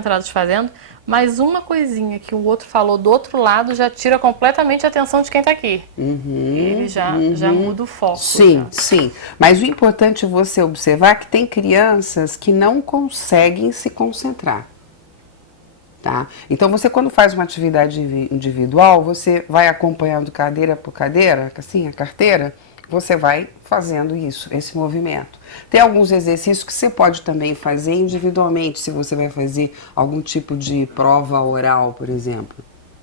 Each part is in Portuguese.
concentrados fazendo, mas uma coisinha que o outro falou do outro lado já tira completamente a atenção de quem está aqui. Ele já muda o foco. Sim, já. sim. Mas o importante é você observar que tem crianças que não conseguem se concentrar. Tá? Então, você quando faz uma atividade individual, você vai acompanhando cadeira por cadeira, assim, a carteira, você vai fazendo isso, esse movimento. Tem alguns exercícios que você pode também fazer individualmente, se você vai fazer algum tipo de prova oral, por exemplo.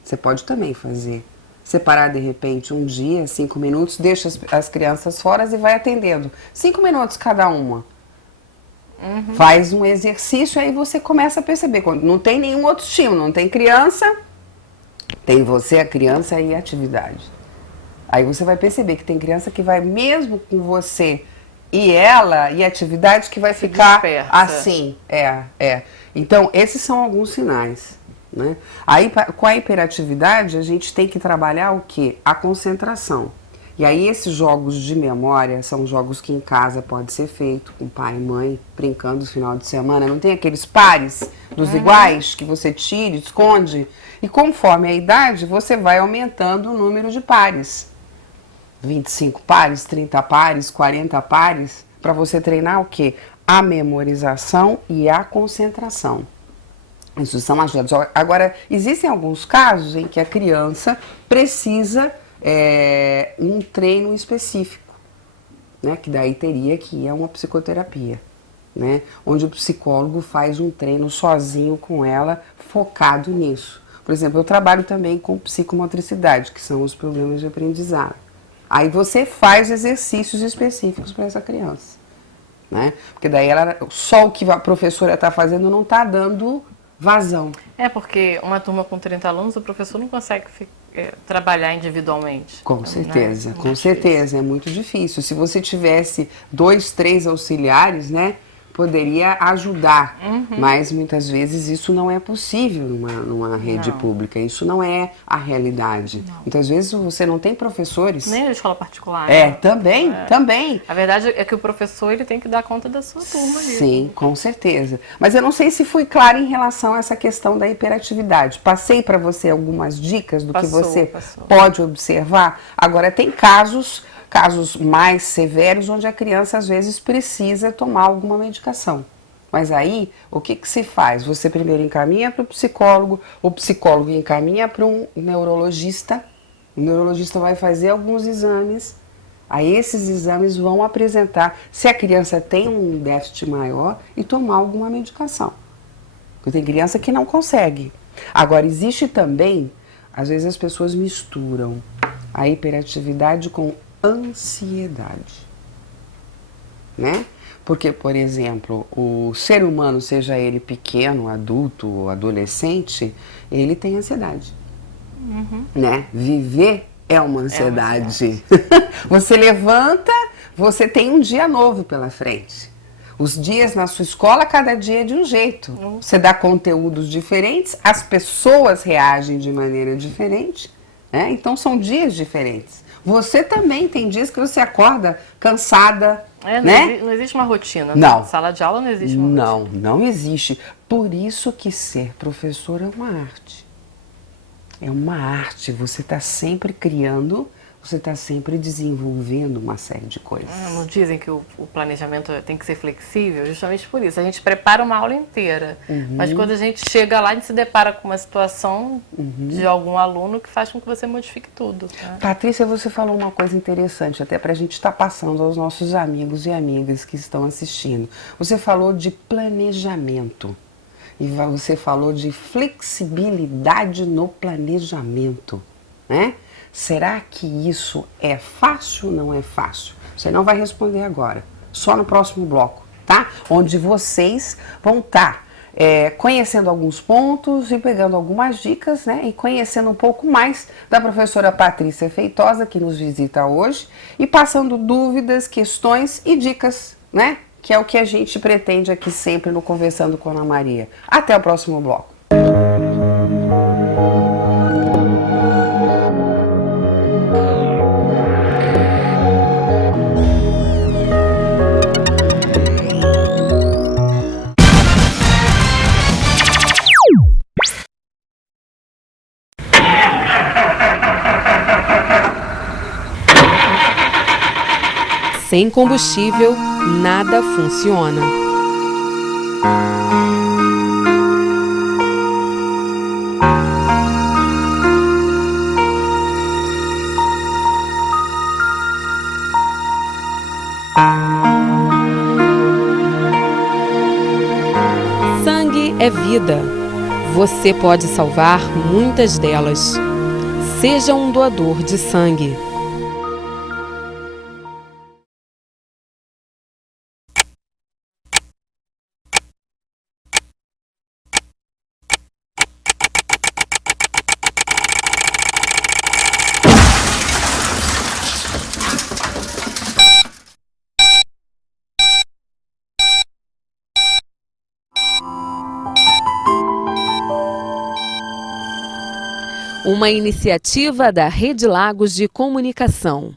Você pode também fazer. Separar, de repente, um dia, 5 minutos, deixa as crianças fora e vai atendendo. 5 minutos cada uma. Faz um exercício, aí você começa a perceber. Quando não tem nenhum outro estímulo, não tem criança, tem você, a criança e a atividade. Aí você vai perceber que tem criança que vai mesmo com você e ela e a atividade que vai ficar dispersa. assim. Então, esses são alguns sinais. Né? Aí, com a hiperatividade, a gente tem que trabalhar o quê? A concentração. E aí esses jogos de memória são jogos que em casa pode ser feito com pai e mãe, brincando no final de semana. Não tem aqueles pares dos iguais que você tira, esconde? E conforme a idade, você vai aumentando o número de pares. 25 pares, 30 pares, 40 pares, para você treinar o quê? A memorização e a concentração. Isso são ajudas. Agora, existem alguns casos em que a criança precisa um treino específico, né? Que daí teria que ir a uma psicoterapia, né? Onde o psicólogo faz um treino sozinho com ela, focado nisso. Por exemplo, eu trabalho também com psicomotricidade, que são os problemas de aprendizado. Aí você faz exercícios específicos para essa criança, né? Porque daí só o que a professora está fazendo não está dando vazão. Porque uma turma com 30 alunos, o professor não consegue trabalhar individualmente. Com certeza, né? Com certeza, é muito difícil. Se você tivesse 2, 3 auxiliares, né, poderia ajudar, mas muitas vezes isso não é possível numa rede pública, isso não é a realidade. Muitas vezes você não tem professores. Nem na escola particular. Né? Também. A verdade é que o professor ele tem que dar conta da sua turma ali. Sim, com certeza. Mas eu não sei se fui clara em relação a essa questão da hiperatividade. Passei para você algumas dicas do que você pode observar. Agora, tem casos mais severos onde a criança às vezes precisa tomar alguma medicação. Mas aí, o que se faz? Você primeiro encaminha para o psicólogo encaminha para um neurologista, o neurologista vai fazer alguns exames, aí esses exames vão apresentar se a criança tem um déficit maior e tomar alguma medicação. Porque tem criança que não consegue. Agora, existe também, às vezes as pessoas misturam a hiperatividade com ansiedade, né? Porque, por exemplo, o ser humano, seja ele pequeno, adulto ou adolescente, ele tem ansiedade, né? Viver é uma ansiedade. Você levanta, você tem um dia novo pela frente. Os dias na sua escola, cada dia é de um jeito. Você dá conteúdos diferentes, as pessoas reagem de maneira diferente, né? Então são dias diferentes. Você também tem dias que você acorda cansada, né? Não existe uma rotina. Não. Na sala de aula não existe uma rotina. Não existe. Por isso que ser professor é uma arte. É uma arte. Você está sempre criando, você está sempre desenvolvendo uma série de coisas. Não dizem que o planejamento tem que ser flexível? Justamente por isso. A gente prepara uma aula inteira. Mas quando a gente chega lá, a gente se depara com uma situação de algum aluno que faz com que você modifique tudo. Né? Patrícia, você falou uma coisa interessante, até para a gente estar passando aos nossos amigos e amigas que estão assistindo. Você falou de planejamento. E você falou de flexibilidade no planejamento, né? Será que isso é fácil ou não é fácil? Você não vai responder agora, só no próximo bloco, tá? Onde vocês vão estar conhecendo alguns pontos e pegando algumas dicas, né? E conhecendo um pouco mais da professora Patrícia Feitosa, que nos visita hoje, e passando dúvidas, questões e dicas, né? Que é o que a gente pretende aqui sempre no Conversando com Ana Maria. Até o próximo bloco. Sem combustível, nada funciona. Sangue é vida. Você pode salvar muitas delas. Seja um doador de sangue. Uma iniciativa da Rede Lagos de Comunicação.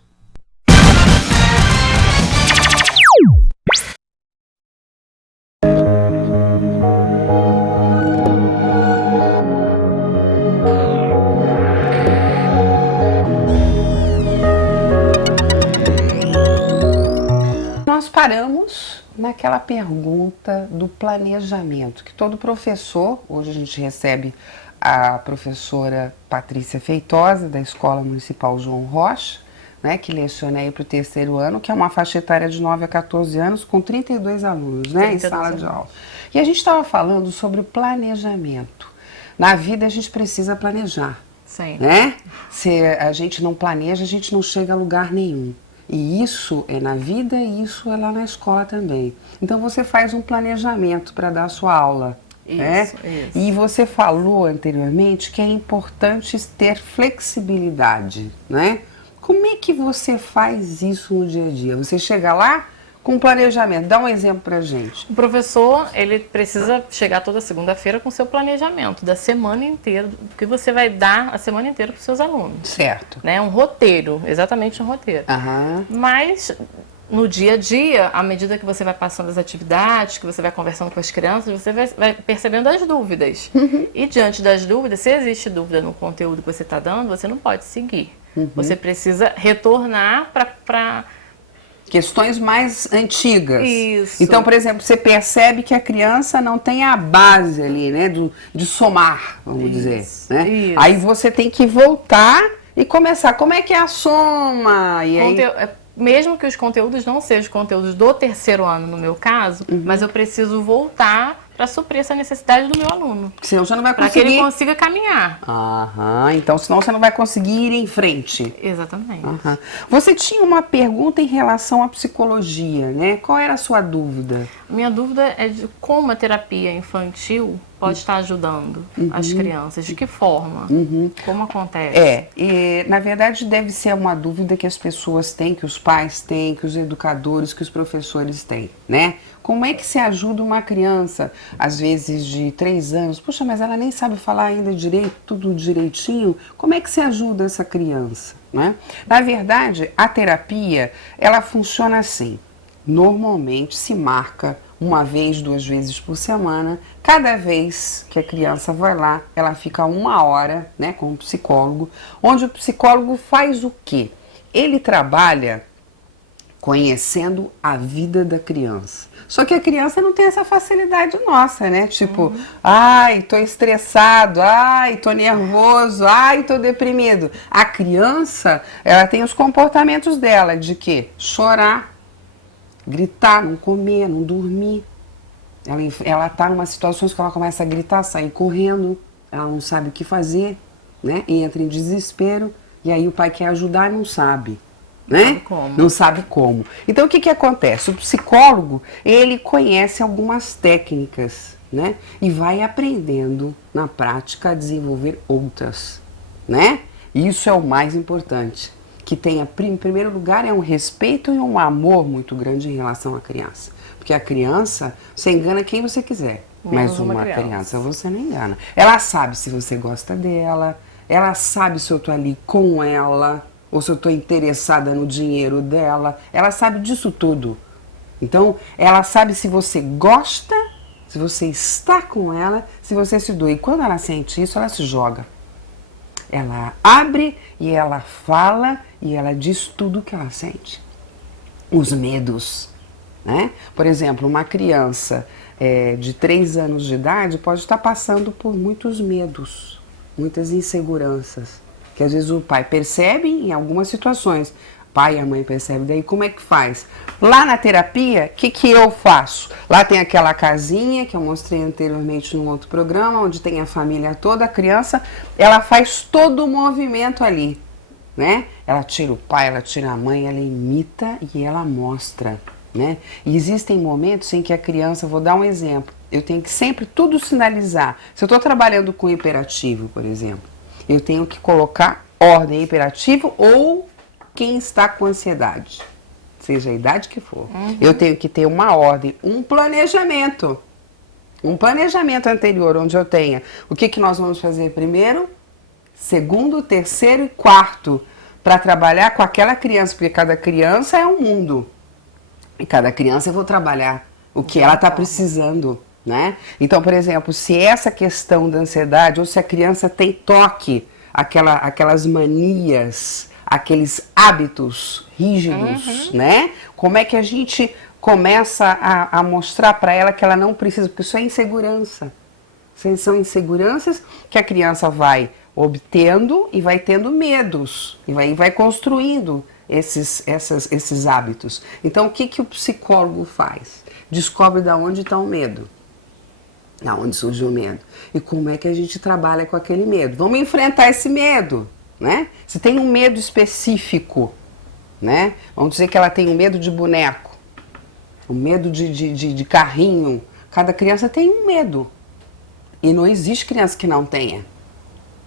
Nós paramos naquela pergunta do planejamento, que todo professor, hoje a gente recebe a professora Patrícia Feitosa, da Escola Municipal João Rocha, né, que leciona aí para o 3º ano, que é uma faixa etária de 9 a 14 anos, com 32 alunos, né, em sala de aula. E a gente estava falando sobre o planejamento. Na vida a gente precisa planejar, Sim. né? Se a gente não planeja, a gente não chega a lugar nenhum. E isso é na vida e isso é lá na escola também. Então você faz um planejamento para dar a sua aula. Isso. E você falou anteriormente que é importante ter flexibilidade, né? Como é que você faz isso no dia a dia? Você chega lá com planejamento. Dá um exemplo pra gente. O professor, ele precisa chegar toda segunda-feira com seu planejamento da semana inteira, do que você vai dar a semana inteira para os seus alunos. Certo. Né? Um roteiro, exatamente um roteiro. Aham. Mas no dia a dia, à medida que você vai passando as atividades, que você vai conversando com as crianças, você vai percebendo as dúvidas. E diante das dúvidas, se existe dúvida no conteúdo que você está dando, você não pode seguir. Você precisa retornar para questões mais antigas. Isso. Então, por exemplo, você percebe que a criança não tem a base ali, né, de somar, vamos dizer. Né? Isso. Aí você tem que voltar e começar. Como é que é a soma? E aí... Mesmo que os conteúdos não sejam conteúdos do 3º ano, no meu caso, mas eu preciso voltar para suprir essa necessidade do meu aluno. Senão você não vai conseguir. Para que ele consiga caminhar. Aham, então senão você não vai conseguir ir em frente. Exatamente. Aham. Você tinha uma pergunta em relação à psicologia, né? Qual era a sua dúvida? Minha dúvida é de como a terapia infantil pode estar ajudando as crianças, de que forma, como acontece. E na verdade deve ser uma dúvida que as pessoas têm, que os pais têm, que os educadores, que os professores têm, né? Como é que se ajuda uma criança, às vezes de 3 anos, puxa, mas ela nem sabe falar ainda direito, tudo direitinho, como é que se ajuda essa criança, né? Na verdade, a terapia, ela funciona assim, normalmente se marca 1 vez, 2 vezes por semana. Cada vez que a criança vai lá, ela fica 1 hora, né, com o psicólogo, onde o psicólogo faz o quê? Ele trabalha conhecendo a vida da criança. Só que a criança não tem essa facilidade nossa, né? Tipo, ai, tô estressado, ai, tô nervoso, ai, tô deprimido. A criança, ela tem os comportamentos dela de quê? Chorar, gritar, não comer, não dormir. Ela tá em umas situações que ela começa a gritar, sair correndo, ela não sabe o que fazer, né? Entra em desespero, e aí o pai quer ajudar e não sabe, né? Não sabe como. Então o que acontece? O psicólogo, ele conhece algumas técnicas, né? E vai aprendendo na prática a desenvolver outras, né? Isso é o mais importante. Que tenha, em primeiro lugar, é um respeito e um amor muito grande em relação à criança. Porque a criança, você engana quem você quiser, mas uma criança você não engana. Ela sabe se você gosta dela, ela sabe se eu tô ali com ela, ou se eu tô interessada no dinheiro dela, ela sabe disso tudo. Então, ela sabe se você gosta, se você está com ela, se você se doa. E quando ela sente isso, ela se joga. Ela abre e ela fala e ela diz tudo o que ela sente. os medos, né? Por exemplo, uma criança de 3 anos de idade pode estar passando por muitos medos, muitas inseguranças, que às vezes o pai percebe em algumas situações, pai e a mãe percebem, daí como é que faz? Lá na terapia, o que eu faço? Lá tem aquela casinha que eu mostrei anteriormente num outro programa, onde tem a família toda, a criança, ela faz todo o movimento ali, né? Ela tira o pai, ela tira a mãe, ela imita e ela mostra, né? E existem momentos em que a criança, vou dar um exemplo, eu tenho que sempre tudo sinalizar. Se eu estou trabalhando com hiperativo, por exemplo, eu tenho que colocar ordem hiperativo ou quem está com ansiedade, seja a idade que for. Eu tenho que ter uma ordem, um planejamento anterior, onde eu tenha o que nós vamos fazer primeiro, segundo, terceiro e quarto, para trabalhar com aquela criança, porque cada criança é um mundo. E cada criança eu vou trabalhar o que ela está precisando, né? Então, por exemplo, se essa questão da ansiedade, ou se a criança tem toque, aquelas manias, aqueles hábitos rígidos, né? Como é que a gente começa a mostrar para ela que ela não precisa, porque isso é insegurança. São inseguranças que a criança vai obtendo e vai tendo medos, e vai construindo esses hábitos. Então, o que o psicólogo faz? Descobre de onde está o medo. Da onde surgiu o medo. E como é que a gente trabalha com aquele medo. Vamos enfrentar esse medo, né? Se tem um medo específico, né? Vamos dizer que ela tem um medo de boneco, um medo de carrinho. Cada criança tem um medo. E não existe criança que não tenha,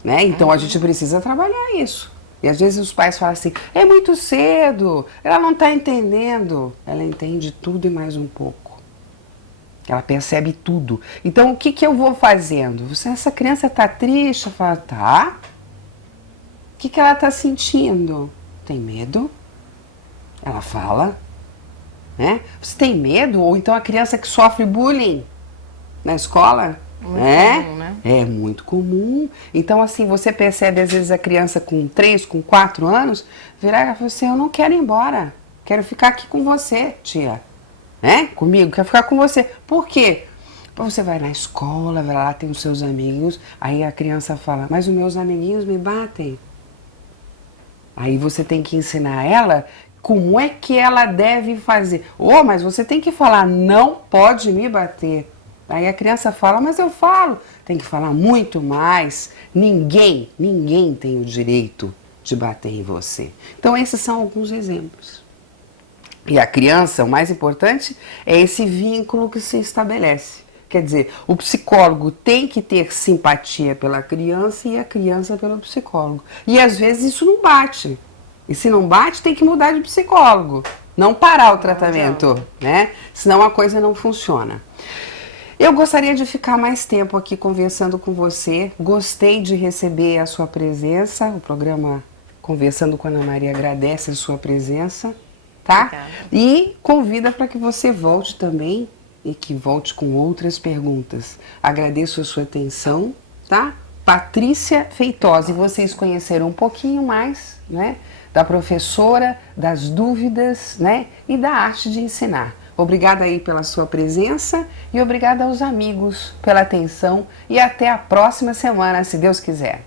né? Então a gente precisa trabalhar isso. E às vezes os pais falam assim, é muito cedo, ela não está entendendo. Ela entende tudo e mais um pouco. Ela percebe tudo. Então o que eu vou fazendo? Essa criança está triste? Eu falo, tá. O que ela está sentindo? Tem medo? Ela fala, né? Você tem medo? Ou então a criança que sofre bullying na escola? Muito comum, né? É muito comum. Então, assim, você percebe às vezes a criança com 3, com 4 anos, virar e falar assim, eu não quero ir embora, quero ficar aqui com você, tia. Né? Comigo, quero ficar com você. Por quê? Você vai na escola, vai lá, tem os seus amigos, aí a criança fala, mas os meus amiguinhos me batem. Aí você tem que ensinar ela como é que ela deve fazer. Mas você tem que falar, não pode me bater. Aí a criança fala, mas eu falo. Tem que falar muito mais. Ninguém tem o direito de bater em você. Então esses são alguns exemplos. E a criança, o mais importante, é esse vínculo que se estabelece. Quer dizer, o psicólogo tem que ter simpatia pela criança e a criança pelo psicólogo. E às vezes isso não bate. E se não bate, tem que mudar de psicólogo. Não parar o tratamento, né? Senão a coisa não funciona. Eu gostaria de ficar mais tempo aqui conversando com você. Gostei de receber a sua presença. O programa Conversando com a Ana Maria agradece a sua presença, tá? Obrigada. E convida para que você volte também e que volte com outras perguntas. Agradeço a sua atenção, tá? Patrícia Feitosa, e vocês conheceram um pouquinho mais, né, da professora, das dúvidas, né, e da arte de ensinar. Obrigada aí pela sua presença e obrigada aos amigos pela atenção e até a próxima semana, se Deus quiser.